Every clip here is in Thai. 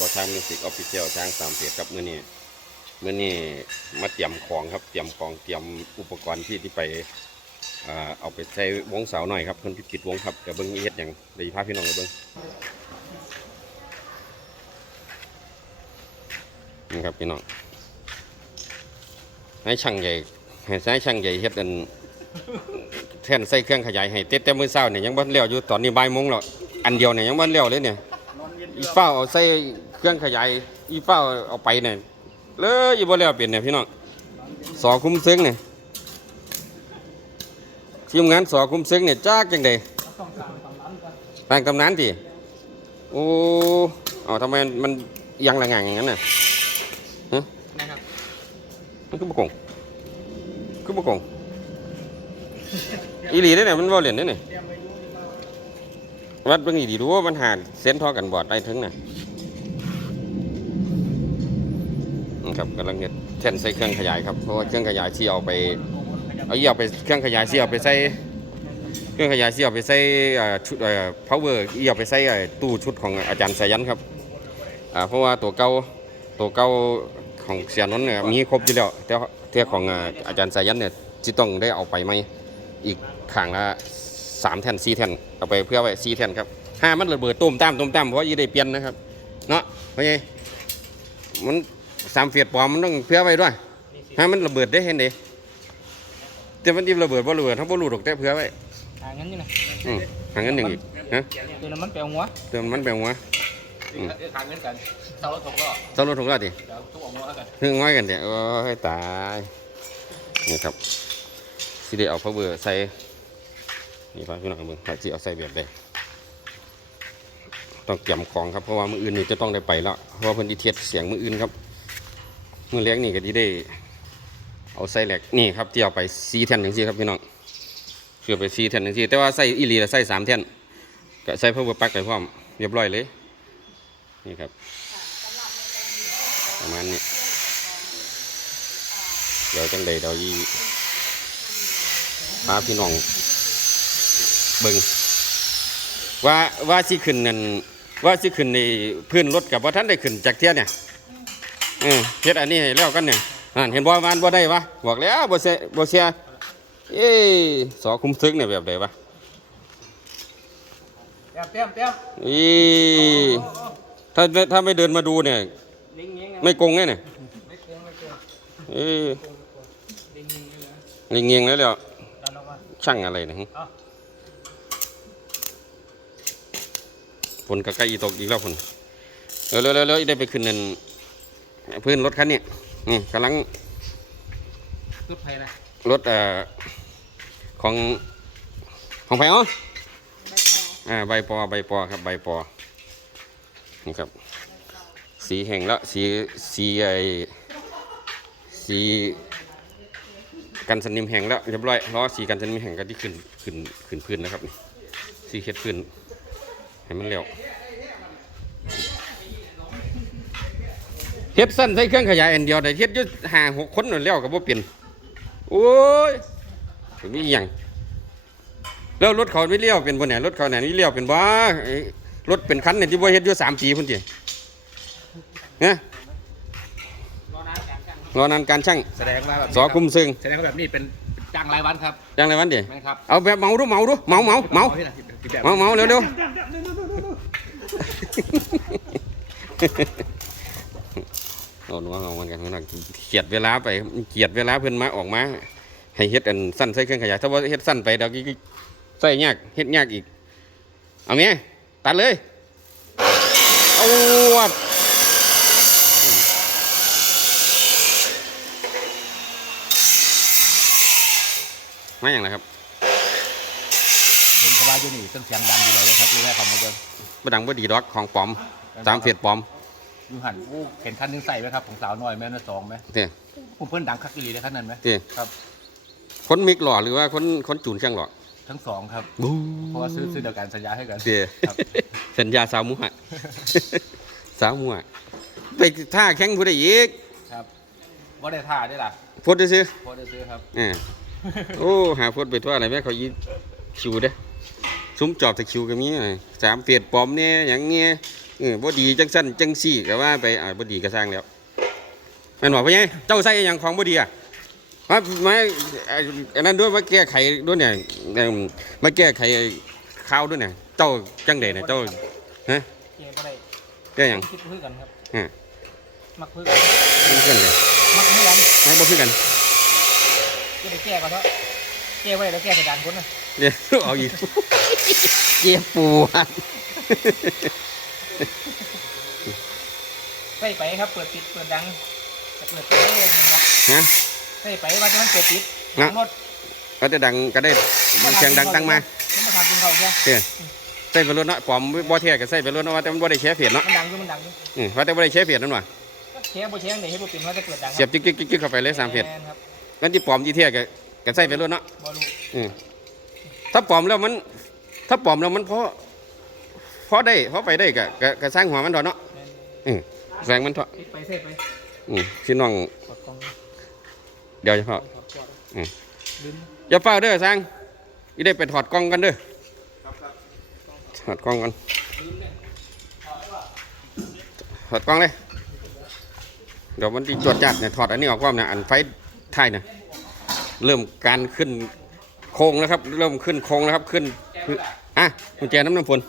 ก็ช้างมิวสิกออฟฟิเชียลช้างสามเสียครับเมื้อนี้เมื้อนี้มาเตรียมของครับเตรียมของเตรียมอุปกรณ์ที่ที่ไปเอาไปใช้วงเสาหน่อยครับเพิ่นปิดวงครับเดี๋ยวเบิ่งเฮ็ดหยังเดี๋ยวพาพี่น้องไปเบิ่งนี่ครับพี่น้องให้ช่างใหญ่ให้ใช้ช่างใหญ่เฮ็ดอันแท่นใส่เครื่องขยายให้เต็แต่มื้อเช้าเนี่ยยังบ่เลี้ยวอยู่ตอนนี้บ่ายโมงแล้วอันเดียวเนี่ยยังบ่เลี้ยวเลยเนี่ยอีเฝ้าเอาใส่ เครื่องขยายอีเฝ้าเอาไปเนี่ยเลยอีบ่แล้วเป็นเนี่ยพี่น้องสอคุ้มซึ้งเนี่ยทีมงานสอคุ้มซึ้งเนี่ยจ้ากจังไดต่างตำนานติโอ้เอทำไมมันยังละงางอย่างนั้นน่ะฮะนะครับมันคือบกงคือบกงอีหลีได้เนี่ยมันบ่เล่นได้เนี่ยเตรียมไว้อยู่ที่บ้านวัดเบิ่งอีดีดูว่ามันหาเส้นทอกันบอดได้ถึงน่ะ ครับกำลังเฮ็ดแท่นใส่เครื่องขยายครับเพราะว่าเครื่องขยายที่เอาไปเอาอีเอาไปเครื่องขยายที่เอาไปใส่เครื่องขยายที่เอาไปใส่เอ่อชุดเอ่อ power อีเอาไปใส่เอ่อตู้ชุดของอาจารย์สายันครับอ่าเพราะว่าตัวเก่าตัวเก่าของเสียนนท์เนี่ยมีครบอยู่แล้วแต่เที่ยของอาอาจารย์สายันเนี่ยที่ต้องได้เอาไปไหมอีกข้างละสามแท่นสี่แท่นเอาไปเพื่อไว้สี่แท่นครับห้ามันระเบิดตุ้มตามตุ้มตามเพราะยี่ได้เปลี่ยนนะครับเนาะเพราะไงมัน สามเฟียดปลอมมันต้องเพื่อไว้ด้วยห้ามันระเบิดได้เห็นเด้แต่มันที่ระเบิดบ่ระเบิดทั้งบ่รู้ดอกแต่เพื่อไว้หาเงินอยู่นะอืมหาเงินอย่างอีกฮะเดี๋ยวน้ำมันแปลวหัวเติมมันแปลงหัวหาเงินกันเสาร์ละถกก็สรุปถูกแล้วดิเดี๋ยวทุกออกมาแล้วกันเพิ่งง่อยกันเดี๋ยวโอ้ยตายนี่ครับสิได้เอาพระเบือใส่นี่พาพี่น้องเบิ่งว่าสิเอาใส่แบบใดต้องเตรียมของครับเพราะว่ามืออื่นนี่จะต้องได้ไปแล้วเพราะว่าเพิ่นดีเทียดเสียงมืออื่นครับ มือเลี้ยงนี่ก็ดีได้ เอาใส่แหลกนี่ครับที่เอาไปซีแท่นอย่างซี่ครับพี่น้องเชื่อไปซีแท่นอย่างซี่แต่ว่าใส่อีหลีละใส่สามแท่นก็ใส่เพิ่มปักไปพร้อมเรียบร้อยเลย นี่ครับ ประมาณนี้เดี๋ยวจังใดเดี๋ยวยีพาพี่น้องเบิงว่าว่าสิขึ้นนั่นว่าสิขึ้นในพื้นรถกับว่าท่านได้ขึ้นจากเที่ยเนี่ย เออเฮ็ดอันนี้ให้แล้วกันเนี่ยอ่านเห็นบ่วานบ่ได้วะบอกแล้วบ่เสียบ่เสียเอ้สอคุมซึกเนี่ยแบบใดวะเตรียมเตรียมเตรียมอีถ้าถ้าไม่เดินมาดูเนี่ยลิงเงี้ยไม่โกงแน่เนี่ยไม่โกงไม่โกงเอ้ยลิงเงี้ยเลยลิงเงียงแล้วแล้วดันออกมาช่างอะไรเนะเอาฝนก็ใกล้อีตกอีกแล้วฝนเร็วเร็วเร็วเร็วได้ไปขึ้นนั่น พื้นรถคันนี้นี่กำลังรถไฟนะรถเอ่อของของไผ่อ๋ออ่าใบปอใบปอครับใบปอนี่ครับ สีแห้งแล้วสีสีไอสีกันสนิมแห้งแล้วเรียบร้อยล้อสีกันสนิมแห้งก็ที่ขึ้นขึ้นขึ้นพื้นนะครับนี่สีเข็ดพื้นให้มันเร็ว ฮ็ดสั้นใส่เครื่องขยายอันเดียวได้เฮ็ดอยุห้าหกคนนั่นแล้วก็บ่เปลี่ยนโอ้ยเป็นมีอหย่างแล้วรถเขาไม่เลี้ยวเป็นบ่เนี่ยรถเขาเนี่ยนี่เลี้ยวเป็นบ่ไอ้รถเป็นคันเนี่ยที่บ่เฮ็ดอยู่สามปีพุ่นติเนี่ยรอนานการจ้างรอนานการช่างแสดงว่าแบบสอคุมซึ่งแสดงว่าแบบนี้เป็นจ้างรายวันครับจังไรวันดิแม่นครับเอาแบบเมาดูเมาดูเมาเมาเมาที่ไหนที่แบบเมาเมาเร็วเร็ว โอ้หนูเอาเหมือนกันพี่น้องเกียดเวลาไปเกียดเวลาเพิ่อนมาออกมาให้เฮ็ดอันสั้นใส่เครื่องขยายถ้าว่าเฮ็ดสั้นไปเดี๋ยวก็ใส่ยากเฮ็ดยากอีกเอาเมียตัดเลยเอาวัดมาอย่างไรครับเห็นเขาว่าอยู่นี่เครื่องเสียงดังอยู่เลยครับรู้ไหมครับมาเบิ่งบ่ดังบ่ดีดอกของปลอมตามเฟียดปลอม อยู่หันโอ้เห็นคันหนึงใส่ไหมครับของสาวน้อยแม่นสองไหมเด้ผมเพื่อนดังคักอีหลีเลยคันนั้นไหมเด้ครับ คนมิกหล่อหรือว่าคนคนจูนช่างหล่อทั้งสองครับ บูเพราะว่าซื้อซื้อเดียวกันสัญญาให้กันเด้ครับ สัญญาสาวมุหะ สาวมุหะไปท่าแข่งผู้ใดอีกครับว่าได้ท่าได้ล่ะโพดซื้อพอได้ซื้อครับๆอ่าโอ้หาโพดไปทั่วอะไรแม่เขายีคิวเด้ซุ้มจอบแต่คิวก็มีนะสามเฟียดปลอมเนี่ยอย่างเงี้ย เออบ่ดีจังสั้นจังซี่ก็ว่าไปอ่าบ่ดีก็สร้างแล้วแม่นบอกว่าไงเจ้าใส่อหยังของบ่ดีอะมามาไอ้อันนั้นด้วยมาแก้ไขด้วยเนี่ยเอิ่มมาแก้ไขข่าวด้วยเนี่ยเจ้าจังได๋เนี่ยเจ้าเกก็ได้แก้หยังคิดเพื่อกันครับอ่ามักเพื่อกันบ่คือกันเลยมักเพื่อกันไม่บ่คือกันจะได้แก้ก่อนเถอะแก้ไว้แล้วแก้ใส่ด่านคนนะเดี๋ยวเอาอีกเจ็บปวด ใส่ไปครับเปิดปิดเปิดดังจะเปิดไปได้ยังไงนะฮะใส่ไปว่าจะมันเปิดปิดนะรถก็จะดังก็ได้เสียงดังตั้งมามันมาทำจริงเขาใช่เด้อใส่ไปรถเนาะปลอมบ่แท้ก็ใส่ไปรถเนาะว่าแต่มันบ่ได้แชร์เฟียดเนาะมันดังอยู่มันดังอยู่อือว่าแต่บ่ได้แชร์เฟียดนั่นว่ะก็แชร์บ่แชร์ไหนให้บ่เป็นว่าจะเปิดดังเสียบจิ๊กจิ๊กจิ๊กจิ๊กเข้าไปเลยสามเฟียดแนครับงั้นที่ปลอมที่แท้ก็ก็ใส่ไปรถเนาะบ่รู้อือถ้าปลอมแล้วมัน ถ้าปลอมแล้วมันพอ พอได้พอไปได้ก็ก็ก็สร้างหัวมันเถอะเนาะแม่นอือแสงมันเถอะปิดไปใส่ไปอือพี่น้องกดกล้องเดี๋ยวเฉพาะถอดกล้องอืมลืมอย่าเฝ้าเด้อสร้างอีได้ไปถอดกล้องกันเด้อถอดกล้องกันถอดกล้องเลยเดี๋ยวมันที่จวดจัดเนี่ยถอดอันนี้ออกว่าเนี่ยอันไฟท้ายเนี่ยเริ่มการขึ้นโค้งแล้วครับ เริ่มขึ้นโค้งแล้วครับขึ้นขึ้นอะกุญแจน้ำน้ำฝน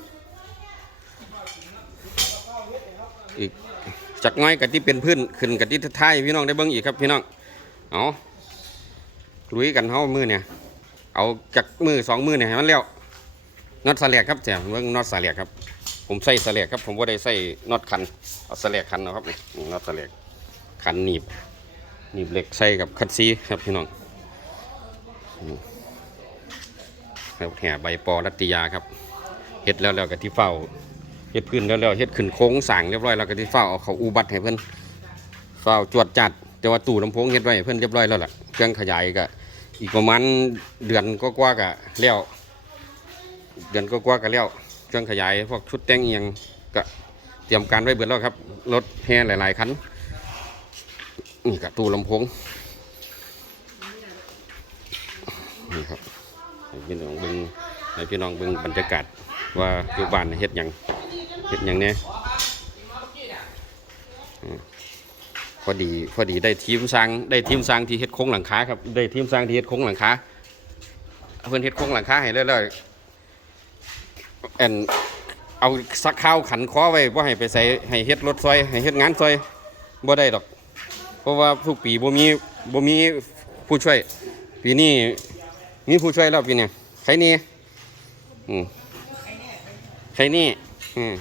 อีก จากน้อยกับที่เป็นพื้นขึ้นกับที่ท้ายพี่น้องได้เบิ้งอีกครับพี่น้องเอาลุยกันเฮามือเนี่ย เอาจากมือสองมือเนี่ยให้มันเลี้ยวน็อตสเลียกครับเจ้าเบิ้งน็อตสเลียกครับ ผมใส่สเลียกครับ ผมว่าได้ใส่น็อตคันเอาสเลียกคันนะครับนี่น็อตสเลียกขันหนีบหนีบเหล็กใส่กับคัดซีครับพี่น้องแล้วแห่ใบปอรัตติยาครับเฮ็ดแล้วแล้วก็ที่เฝ้า เฮ็ดพื้นแล้วแล้วเฮ็ดขึ้นโค้งสั่งเรียบร้อยแล้วก็ที่เฝ้าเอาเขาอูบัตให้เพิ่อนเฝ้าจวดจัดแต่ว่าตู้ลำโพงเฮ็ดไว้เพิ่อนเรียบร้อยแล้วล่ะเครื่องขยายก็อีกประมาณเดือนก็กว่าก็แล้วเดือนก็กว่าก็แล้วเครื่องขยายพวกชุดแต่งเอียงก็เตรียมการไว้เบิดแล้วครับรถแห่หลาย ๆคันนี่กับตู้ลำโพงนี่ครับพี่น้องเบึงให้พี่น้องเบึงบรรยากาศว่าอยู่บ้านเฮ็ดยัง เฮ็ดหยังเนี่ยพอดีพอดีได้ทีมสร้างได้ทีมสร้างที่เฮ็ดโครงหลังคาครับได้ทีมสร้างที่เฮ็ดโครงหลังคาเพิ่อนเฮ็ดโครงหลังคาให้เลยเลยๆแอนเอาสักข้าวขันคอไว้ว่าให้ไปใส่ให้เฮ็ดรถซอยให้เฮ็ดงานซอยบ่ได้ดอก เพราะว่าทุกปีบ่มีบ่มีผู้ช่วย ปีนี้มีผู้ช่วยแล้วปีนี้ใครนี่อืมใครนี่อืม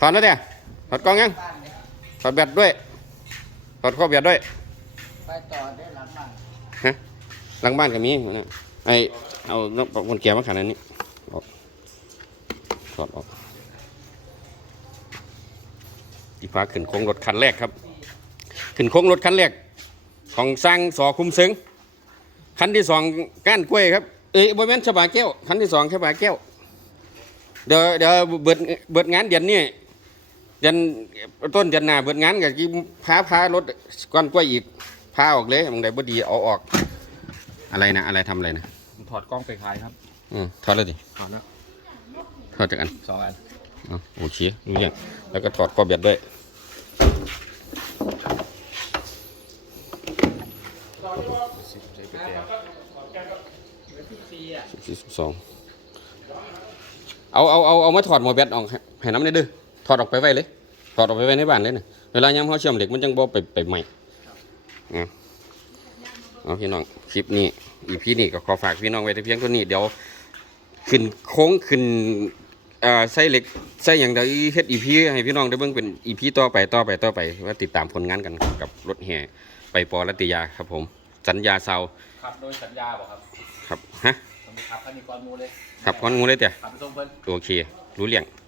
ถอดแล้วเด้อถอดกล้องยังถอดแบตด้วยถอดข้อแบตด้วยไปต่อได้หลังบ้านฮะหลังบ้านก็มีนะไอเอานกคนแก่มาขันอันนี้ออกถอดออกอีฟ้าขึ้นโค้งรถคันแรกครับ ขึ้นโค้งรถคันแรก ของสร้างสอคุมซึ้งคันที่สองก้านกล้วยครับเอ้ยบริเวณฉบาแก้วคันที่สองฉบาแก้วเดี๋ยวเดี๋ยวเบิดเบิดงานเดือนนี้ เดือนต้นเดือนหน้าเบิดงานกับพาพารถก้อนกล้วยอีกพาออกเลยมันได้บ่ดีเอาออก อะไรนะอะไรทำอะไรนะผมถอดกล้องไปขายครับ อืมถอดเลยดิถอดแล้วถอดจากอันสองอันอ๋อโอเครู้ยังแล้วก็ถอดกอเบียดด้วยสิบใส่ไปแจกสี่สิบสองเอาเอาเอาเอามาถอดหมอแบตออกให้ให้น้ำในอยเด้อ ถอดออกไปไว้เลย ถอดออกไปไว้ในบ้านเลยนะเวลายามเขาเชื่อมเหล็กมันจังบ่ไปไปใหม่เอาเอาพี่น้องคลิปนี้อีพีนี้ก็ขอฝากพี่น้องไว้แต่เพียงเท่านี้เดี๋ยวขึ้นโค้งขึ้นเอ่อใส่เหล็กใส่อย่างเดียวเฮ็ดอีพีให้พี่น้องได้เบิ่งเป็นอีพีต่อไปต่อไปต่อไปว่าติดตามผลงานกันกับรถแห่ไปปอรัตติยาครับผมสัญญาเซาขับโดยสัญญาบอกครับครับฮะผมไปขับคันนี้ก่อนหมูเลยขับก้อนงูเลยเตี่ยขับไปส่งเพิ่นโอเค รู้เรื่องค